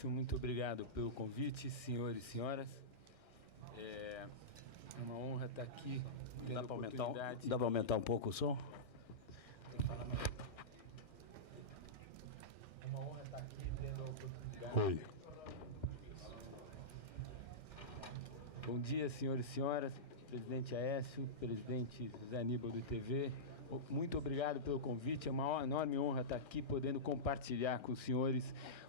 Aécio, muito obrigado pelo convite, senhores e senhoras. É uma honra estar aqui, tendo a oportunidade... Dá para aumentar um pouco o som? É uma honra estar aqui, tendo a oportunidade... Oi. Bom dia, senhores e senhoras, presidente Aécio, presidente José Aníbal do ITV. Muito obrigado pelo convite, é uma enorme honra estar aqui podendo compartilhar com os senhores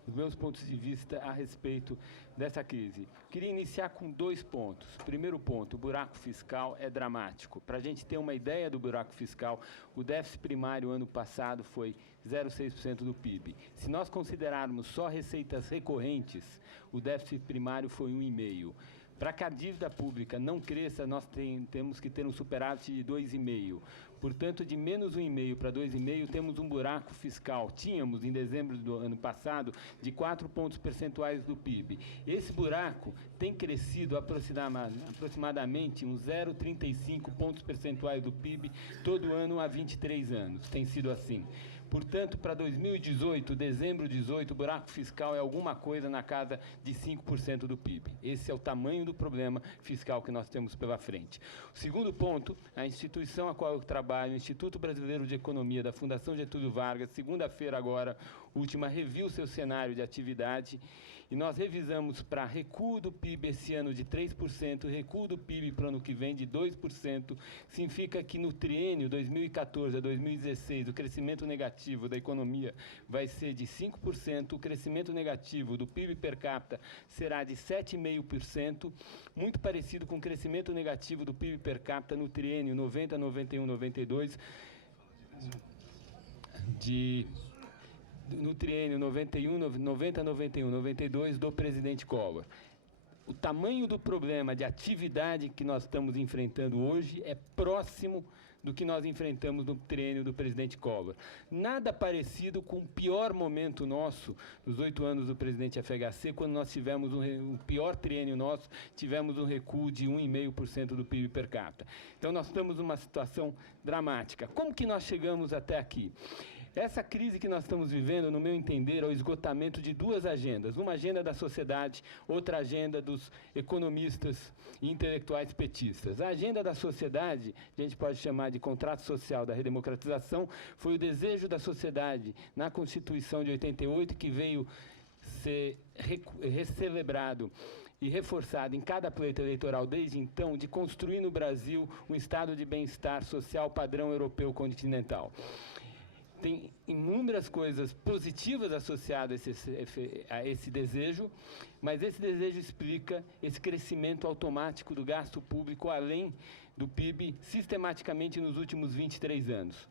os meus pontos de vista a respeito dessa crise. Queria iniciar com 2 pontos. Primeiro ponto, o buraco fiscal é dramático. Para a gente ter uma ideia do buraco fiscal, o déficit primário ano passado foi 0,6% do PIB. Se nós considerarmos só receitas recorrentes, o déficit primário foi 1,5%. Para que a dívida pública não cresça, nós temos que ter um superávit de 2,5%. Portanto, de menos 1,5% para 2,5%, temos um buraco fiscal. Tínhamos, em dezembro do ano passado, de 4 pontos percentuais do PIB. Esse buraco tem crescido aproximadamente uns 0,35 pontos percentuais do PIB todo ano há 23 anos. Tem sido assim. Portanto, para 2018, dezembro de 2018, o buraco fiscal é alguma coisa na casa de 5% do PIB. Esse é o tamanho do problema fiscal que nós temos pela frente. O segundo ponto, a instituição a qual eu trabalho, o Instituto Brasileiro de Economia da Fundação Getúlio Vargas, segunda-feira agora, última, reviu seu cenário de atividade e nós revisamos para recuo do PIB esse ano de 3%, recuo do PIB para o ano que vem de 2%, significa que no triênio 2014 a 2016 o crescimento negativo da economia vai ser de 5%, o crescimento negativo do PIB per capita será de 7,5%, muito parecido com o crescimento negativo do PIB per capita no triênio 90, 91, 92, no triênio 90, 91, 92 do presidente Collor. O tamanho do problema de atividade que nós estamos enfrentando hoje é próximo do que nós enfrentamos no triênio do presidente Collor. Nada parecido com o pior momento nosso, nos 8 anos do presidente FHC, quando nós tivemos o pior triênio nosso, tivemos um recuo de 1,5% do PIB per capita. Então, nós estamos numa situação dramática. Como que nós chegamos até aqui? Essa crise que nós estamos vivendo, no meu entender, é o esgotamento de 2 agendas. Uma agenda da sociedade, outra agenda dos economistas e intelectuais petistas. A agenda da sociedade, a gente pode chamar de contrato social da redemocratização, foi o desejo da sociedade na Constituição de 88, que veio ser recelebrado e reforçado em cada pleito eleitoral desde então, de construir no Brasil um estado de bem-estar social padrão europeu continental. Tem inúmeras coisas positivas associadas a esse desejo, mas esse desejo explica esse crescimento automático do gasto público além do PIB sistematicamente nos últimos 23 anos.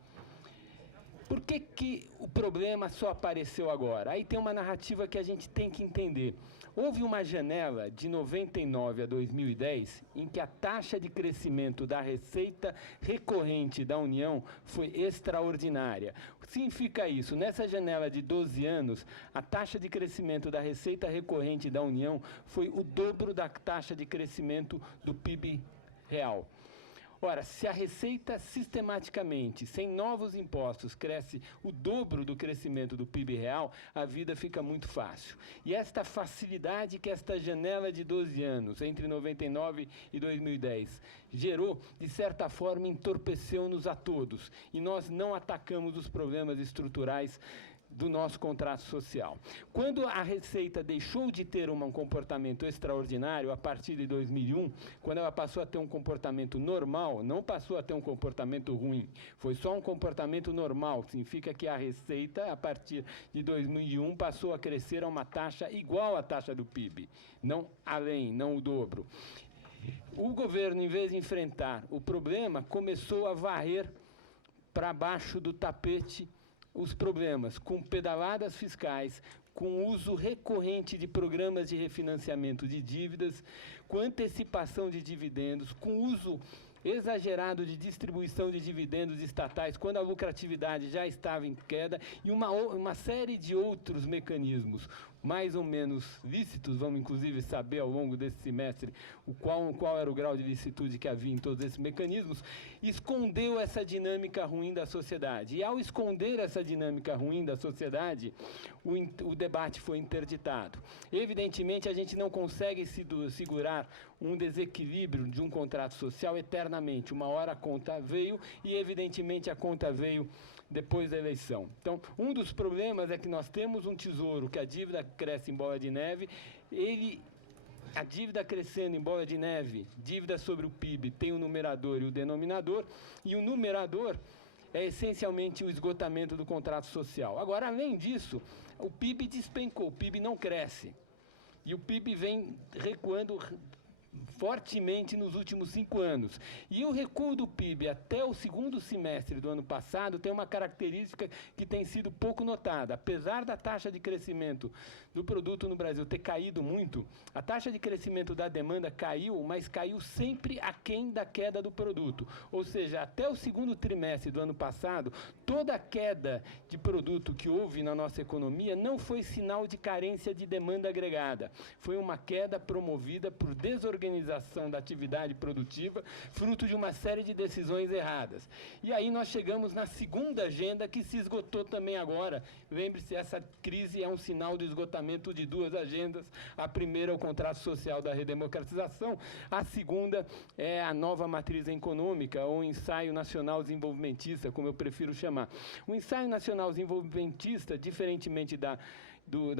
Por que o problema só apareceu agora? Aí tem uma narrativa que a gente tem que entender. Houve uma janela de 99 a 2010 em que a taxa de crescimento da receita recorrente da União foi extraordinária. O que significa isso? Nessa janela de 12 anos, a taxa de crescimento da receita recorrente da União foi o dobro da taxa de crescimento do PIB real. Ora, se a receita sistematicamente, sem novos impostos, cresce o dobro do crescimento do PIB real, a vida fica muito fácil. E esta facilidade que esta janela de 12 anos, entre 99 e 2010, gerou, de certa forma, entorpeceu-nos a todos. E nós não atacamos os problemas estruturais do nosso contrato social. Quando a Receita deixou de ter um comportamento extraordinário, a partir de 2001, quando ela passou a ter um comportamento normal, não passou a ter um comportamento ruim, foi só um comportamento normal, significa que a Receita, a partir de 2001, passou a crescer a uma taxa igual à taxa do PIB, não além, não o dobro. O governo, em vez de enfrentar o problema, começou a varrer para baixo do tapete os problemas, com pedaladas fiscais, com uso recorrente de programas de refinanciamento de dívidas, com antecipação de dividendos, com uso exagerado de distribuição de dividendos estatais, quando a lucratividade já estava em queda, e uma série de outros mecanismos. mais ou menos lícitos, vamos inclusive saber ao longo desse semestre qual era o grau de licitude que havia em todos esses mecanismos, escondeu essa dinâmica ruim da sociedade. E ao esconder essa dinâmica ruim da sociedade, o debate foi interditado. Evidentemente, a gente não consegue segurar um desequilíbrio de um contrato social eternamente. Uma hora a conta veio e, evidenmente, a conta veio depois da eleição. Então, um dos problemas é que nós temos um tesouro que a dívida cresce em bola de neve, a dívida crescendo em bola de neve, dívida sobre o PIB, tem o numerador e o denominador, e o numerador é essencialmente o esgotamento do contrato social. Agora, além disso, o PIB despencou, o PIB não cresce. E o PIB vem recuando fortemente nos últimos 5 anos. E o recuo do PIB até o segundo semestre do ano passado tem uma característica que tem sido pouco notada. Apesar da taxa de crescimento do produto no Brasil ter caído muito, a taxa de crescimento da demanda caiu, mas caiu sempre aquém da queda do produto. Ou seja, até o segundo trimestre do ano passado, toda a queda de produto que houve na nossa economia não foi sinal de carência de demanda agregada. Foi uma queda promovida por desorganização da atividade produtiva, fruto de uma série de decisões erradas. E aí nós chegamos na segunda agenda, que se esgotou também agora. Lembre-se, essa crise é um sinal do esgotamento de 2 agendas. A primeira é o contrato social da redemocratização, a segunda é a nova matriz econômica, ou ensaio nacional desenvolvimentista, como eu prefiro chamar. O ensaio nacional desenvolvimentista, diferentemente do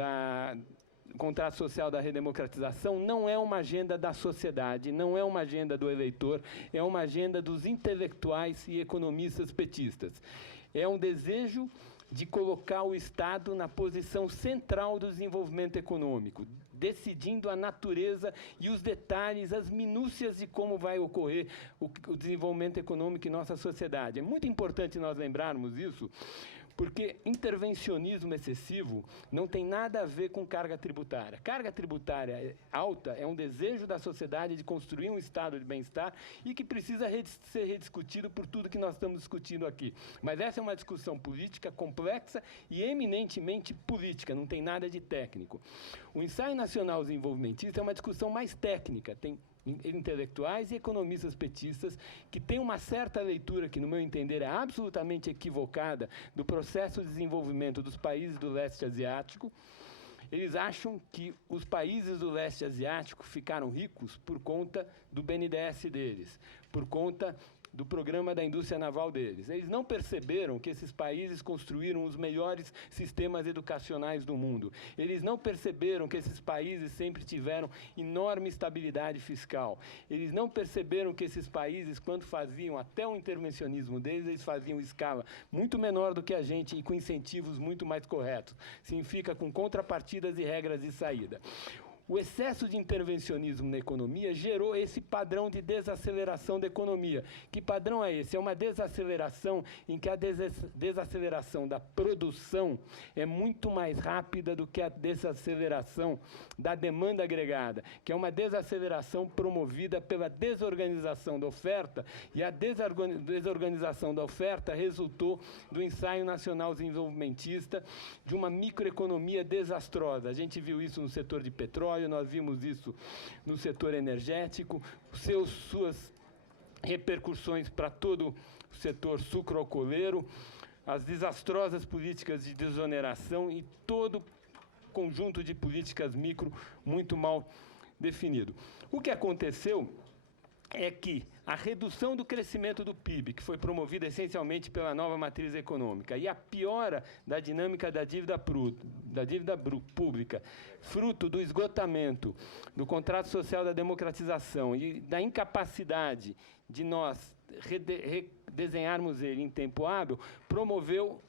contrato social da redemocratização, não é uma agenda da sociedade, não é uma agenda do eleitor, é uma agenda dos intelectuais e economistas petistas. É um desejo de colocar o Estado na posição central do desenvolvimento econômico, decidindo a natureza e os detalhes, as minúcias de como vai ocorrer o desenvolvimento econômico em nossa sociedade. É muito importante nós lembrarmos isso, porque intervencionismo excessivo não tem nada a ver com carga tributária. Carga tributária alta é um desejo da sociedade de construir um estado de bem-estar e que precisa ser rediscutido por tudo que nós estamos discutindo aqui. Mas essa é uma discussão política complexa e eminentemente política, não tem nada de técnico. O ensaio nacional desenvolvimentista é uma discussão mais técnica, tem intelectuais e economistas petistas que têm uma certa leitura que, no meu entender, é absolutamente equivocada do processo de desenvolvimento dos países do leste asiático. Eles acham que os países do leste asiático ficaram ricos por conta do BNDES deles, por conta do programa da indústria naval deles. Eles não perceberam que esses países construíram os melhores sistemas educacionais do mundo. Eles não perceberam que esses países sempre tiveram enorme estabilidade fiscal. Eles não perceberam que esses países, quando faziam até o intervencionismo deles, eles faziam escala muito menor do que a gente e com incentivos muito mais corretos. Significa com contrapartidas e regras de saída. O excesso de intervencionismo na economia gerou esse padrão de desaceleração da economia. Que padrão é esse? É uma desaceleração em que a desaceleração da produção é muito mais rápida do que a desaceleração da demanda agregada, que é uma desaceleração promovida pela desorganização da oferta, e a desorganização da oferta resultou do ensaio nacional desenvolvimentista, de uma microeconomia desastrosa. A gente viu isso no setor de petróleo, nós vimos isso no setor energético, suas repercussões para todo o setor sucroalcooleiro, as desastrosas políticas de desoneração e todo o conjunto de políticas micro muito mal definido. O que aconteceu é que a redução do crescimento do PIB, que foi promovida essencialmente pela nova matriz econômica, e a piora da dinâmica da dívida pública, fruto do esgotamento do contrato social da democratização e da incapacidade de nós redesenharmos ele em tempo hábil, promoveu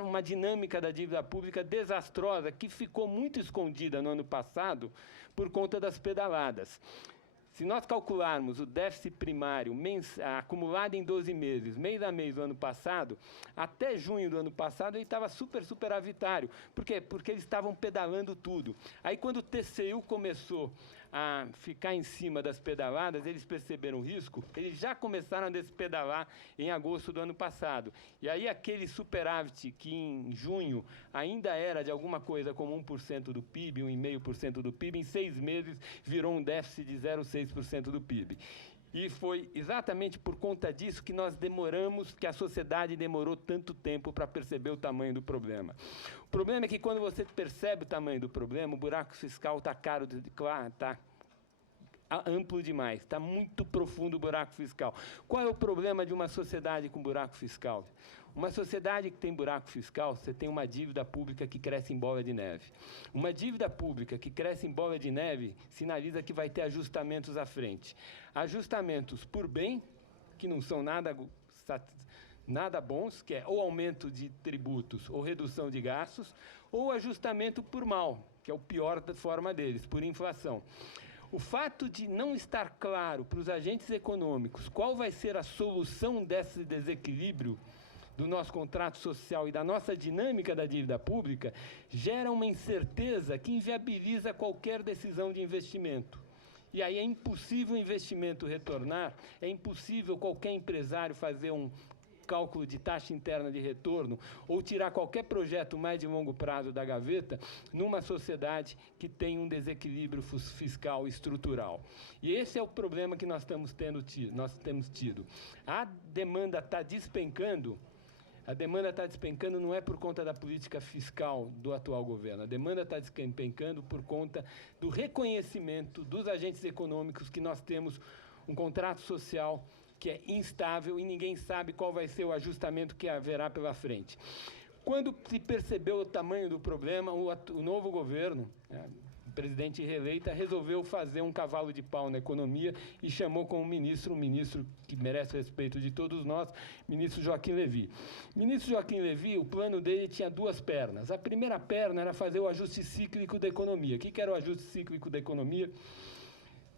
uma dinâmica da dívida pública desastrosa, que ficou muito escondida no ano passado por conta das pedaladas. Se nós calcularmos o déficit primário acumulado em 12 meses, mês a mês do ano passado, até junho do ano passado ele estava superavitário. Por quê? Porque eles estavam pedalando tudo. Aí, quando o TCU começou a ficar em cima das pedaladas, eles perceberam o risco, eles já começaram a despedalar em agosto do ano passado. E aí aquele superávit que em junho ainda era de alguma coisa como 1% do PIB, 1,5% do PIB, em 6 meses virou um déficit de 0,6% do PIB. E foi exatamente por conta disso que nós demoramos, que a sociedade demorou tanto tempo para perceber o tamanho do problema. O problema é que quando você percebe o tamanho do problema, o buraco fiscal está caro, está amplo demais, está muito profundo o buraco fiscal. Qual é o problema de uma sociedade com buraco fiscal? Uma sociedade que tem buraco fiscal, você tem uma dívida pública que cresce em bola de neve. Uma dívida pública que cresce em bola de neve sinaliza que vai ter ajustamentos à frente. Ajustamentos por bem, que não são nada bons, que é ou aumento de tributos ou redução de gastos, ou ajustamento por mal, que é o pior da forma deles, por inflação. O fato de não estar claro para os agentes econômicos qual vai ser a solução desse desequilíbrio do nosso contrato social e da nossa dinâmica da dívida pública gera uma incerteza que inviabiliza qualquer decisão de investimento. E aí é impossível o investimento retornar, é impossível qualquer empresário fazer um cálculo de taxa interna de retorno ou tirar qualquer projeto mais de longo prazo da gaveta numa sociedade que tem um desequilíbrio fiscal estrutural. E esse é o problema que nós temos tido. A demanda está despencando. A demanda está despencando não é por conta da política fiscal do atual governo. A demanda está despencando por conta do reconhecimento dos agentes econômicos que nós temos um contrato social que é instável e ninguém sabe qual vai ser o ajustamento que haverá pela frente. Quando se percebeu o tamanho do problema, o novo governo, o presidente reeleito, resolveu fazer um cavalo de pau na economia e chamou como ministro, um ministro que merece o respeito de todos nós, ministro Joaquim Levy. Ministro Joaquim Levy, o plano dele tinha duas pernas. A primeira perna era fazer o ajuste cíclico da economia. O que era o ajuste cíclico da economia?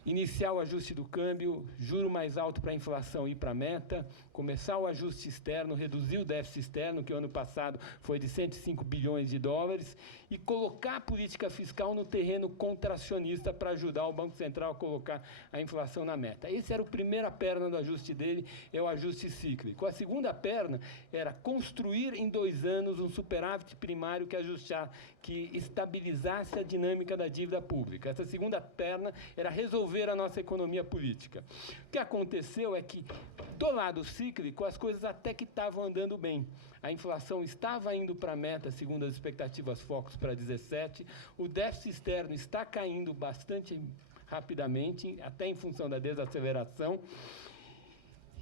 Iniciar o ajuste do câmbio, juro mais alto para a inflação ir para a meta, começar o ajuste externo, reduzir o déficit externo, que o ano passado foi de 105 bilhões de dólares, e colocar a política fiscal no terreno contracionista para ajudar o Banco Central a colocar a inflação na meta. Essa era a primeira perna do ajuste dele, é o ajuste cíclico. A segunda perna era construir em 2 anos um superávit primário que estabilizasse a dinâmica da dívida pública. Essa segunda perna era resolver a nossa economia política. O que aconteceu é que, do lado cíclico, as coisas até que estavam andando bem. A inflação estava indo para a meta, segundo as expectativas Focus, para 17. O déficit externo está caindo bastante rapidamente, até em função da desaceleração.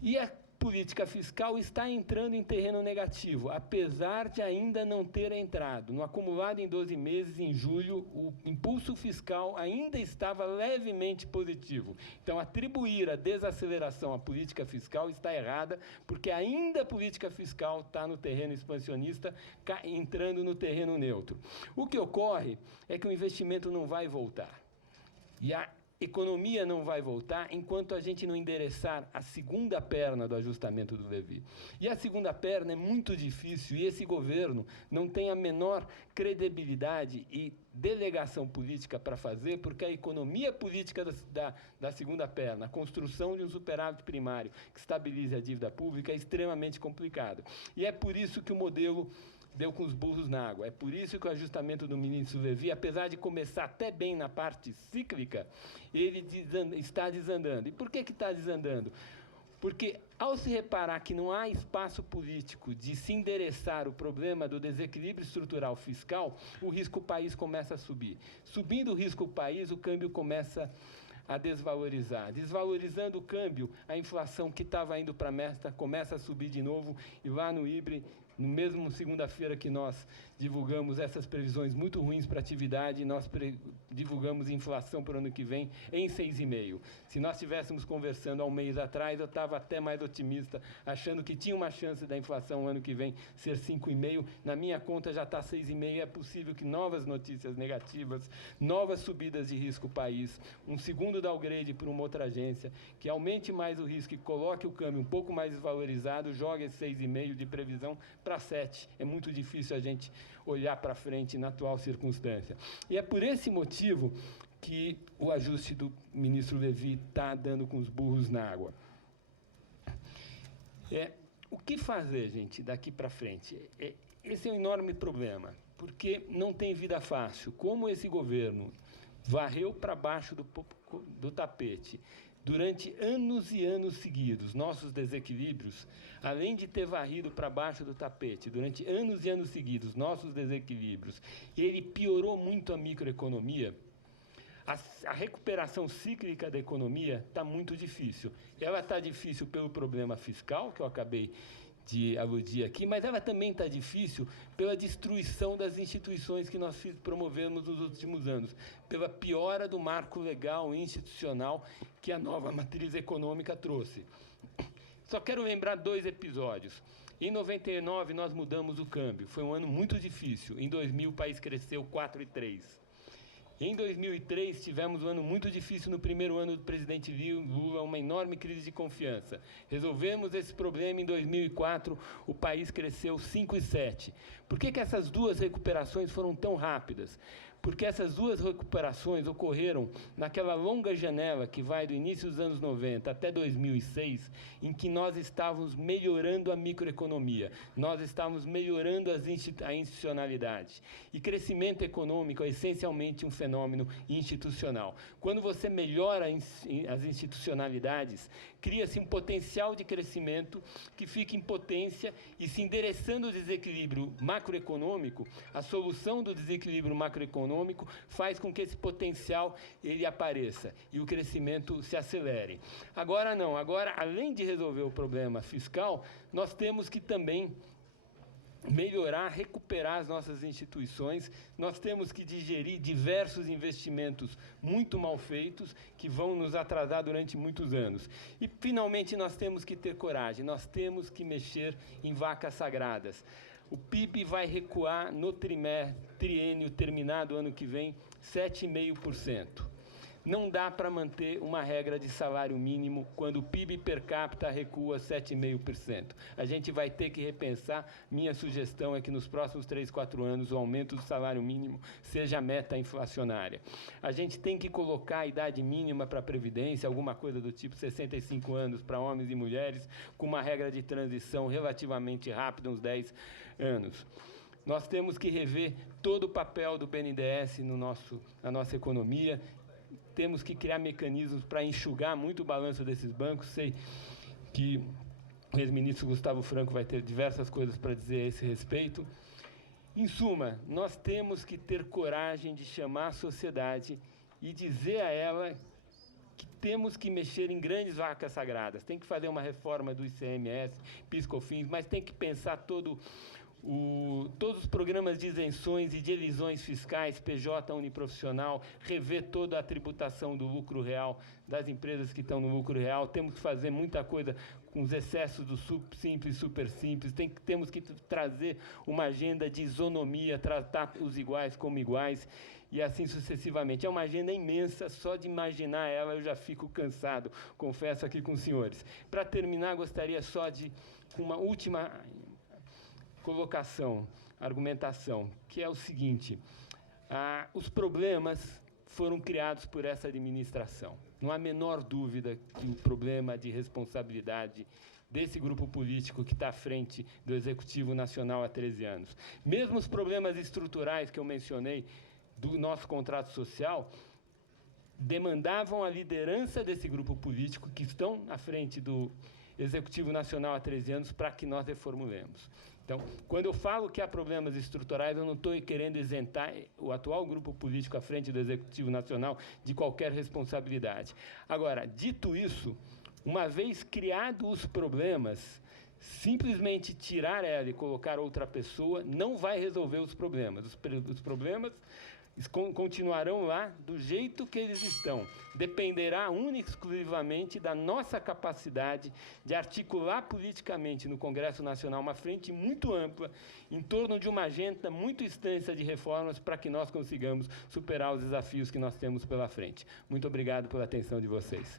E a política fiscal está entrando em terreno negativo, apesar de ainda não ter entrado. No acumulado em 12 meses, em julho, o impulso fiscal ainda estava levemente positivo. Então, atribuir a desaceleração à política fiscal está errada, porque ainda a política fiscal está no terreno expansionista, entrando no terreno neutro. O que ocorre é que o investimento não vai voltar. E a economia não vai voltar enquanto a gente não endereçar a segunda perna do ajustamento do Levy. E a segunda perna é muito difícil e esse governo não tem a menor credibilidade e delegação política para fazer, porque a economia política da segunda perna, a construção de um superávit primário que estabilize a dívida pública é extremamente complicado. E é por isso que o modelo deu com os burros na água. É por isso que o ajustamento do ministro Levy, apesar de começar até bem na parte cíclica, ele está desandando. E por que está desandando? Porque, ao se reparar que não há espaço político de se endereçar o problema do desequilíbrio estrutural fiscal, o risco país começa a subir. Subindo o risco país, o câmbio começa a desvalorizar. Desvalorizando o câmbio, a inflação que estava indo para a meta começa a subir de novo e lá no IBRE, no mesmo segunda-feira que nós divulgamos essas previsões muito ruins para a atividade, nós divulgamos inflação para o ano que vem em 6,5%. Se nós estivéssemos conversando há um mês atrás, eu estava até mais otimista, achando que tinha uma chance da inflação no ano que vem ser 5,5%. Na minha conta já está 6,5%. É possível que novas notícias negativas, novas subidas de risco país, um segundo downgrade por uma outra agência, que aumente mais o risco e coloque o câmbio um pouco mais desvalorizado, jogue esse 6,5% de previsão para 7%. É muito difícil a gente olhar para frente na atual circunstância. E é por esse motivo que o ajuste do ministro Levi está dando com os burros na água. O que fazer, gente, daqui para frente? Esse é um enorme problema, porque não tem vida fácil. Como esse governo varreu para baixo do tapete, durante anos e anos seguidos, nossos desequilíbrios, além de ter varrido para baixo do tapete, durante anos e anos seguidos, nossos desequilíbrios, ele piorou muito a microeconomia. A recuperação cíclica da economia está muito difícil. Ela está difícil pelo problema fiscal, que eu acabei de aludir aqui, mas ela também está difícil pela destruição das instituições que nós promovemos nos últimos anos, pela piora do marco legal e institucional que a nova matriz econômica trouxe. Só quero lembrar 2 episódios. Em 99, nós mudamos o câmbio. Foi um ano muito difícil. Em 2000, o país cresceu 4,3%. Em 2003, tivemos um ano muito difícil no primeiro ano do presidente Lula, uma enorme crise de confiança. Resolvemos esse problema em 2004, o país cresceu 5,7%. Por que essas 2 recuperações foram tão rápidas? Porque essas 2 recuperações ocorreram naquela longa janela que vai do início dos anos 90 até 2006, em que nós estávamos melhorando a microeconomia, nós estávamos melhorando a institucionalidade. E crescimento econômico é essencialmente um fenômeno institucional. Quando você melhora as institucionalidades, cria-se um potencial de crescimento que fica em potência e, se endereçando o desequilíbrio macroeconômico, a solução do desequilíbrio macroeconômico faz com que esse potencial ele apareça e o crescimento se acelere. Agora não, agora além de resolver o problema fiscal, nós temos que também melhorar, recuperar as nossas instituições, nós temos que digerir diversos investimentos muito mal feitos que vão nos atrasar durante muitos anos. E, finalmente, nós temos que ter coragem, nós temos que mexer em vacas sagradas. O PIB vai recuar no triênio terminado ano que vem 7,5%. Não dá para manter uma regra de salário mínimo quando o PIB per capita recua 7,5%. A gente vai ter que repensar. Minha sugestão é que nos próximos 3, 4 anos o aumento do salário mínimo seja a meta inflacionária. A gente tem que colocar a idade mínima para a Previdência, alguma coisa do tipo 65 anos para homens e mulheres, com uma regra de transição relativamente rápida, uns 10 anos. Nós temos que rever todo o papel do BNDES na nossa economia. Temos que criar mecanismos para enxugar muito o balanço desses bancos. Sei que o ex-ministro Gustavo Franco vai ter diversas coisas para dizer a esse respeito. Em suma, nós temos que ter coragem de chamar a sociedade e dizer a ela que temos que mexer em grandes vacas sagradas. Tem que fazer uma reforma do ICMS, PIS/COFINS, mas tem que pensar todos os programas de isenções e de elisões fiscais, PJ uniprofissional, rever toda a tributação do lucro real das empresas que estão no lucro real. Temos que fazer muita coisa com os excessos do simples, super simples. Temos que trazer uma agenda de isonomia, tratar os iguais como iguais e assim sucessivamente. É uma agenda imensa, só de imaginar ela eu já fico cansado, confesso aqui com os senhores. Para terminar, gostaria só de uma última colocação, argumentação, que é o seguinte: os problemas foram criados por essa administração. Não há a menor dúvida que o problema de responsabilidade desse grupo político que está à frente do Executivo Nacional há 13 anos. Mesmo os problemas estruturais que eu mencionei do nosso contrato social demandavam a liderança desse grupo político que estão à frente do Executivo Nacional há 13 anos para que nós reformulemos. Então, quando eu falo que há problemas estruturais, eu não estou querendo isentar o atual grupo político à frente do Executivo Nacional de qualquer responsabilidade. Agora, dito isso, uma vez criados os problemas, simplesmente tirar ela e colocar outra pessoa não vai resolver os problemas. Os problemas continuarão lá do jeito que eles estão. Dependerá única e exclusivamente da nossa capacidade de articular politicamente no Congresso Nacional uma frente muito ampla em torno de uma agenda muito extensa de reformas para que nós consigamos superar os desafios que nós temos pela frente. Muito obrigado pela atenção de vocês.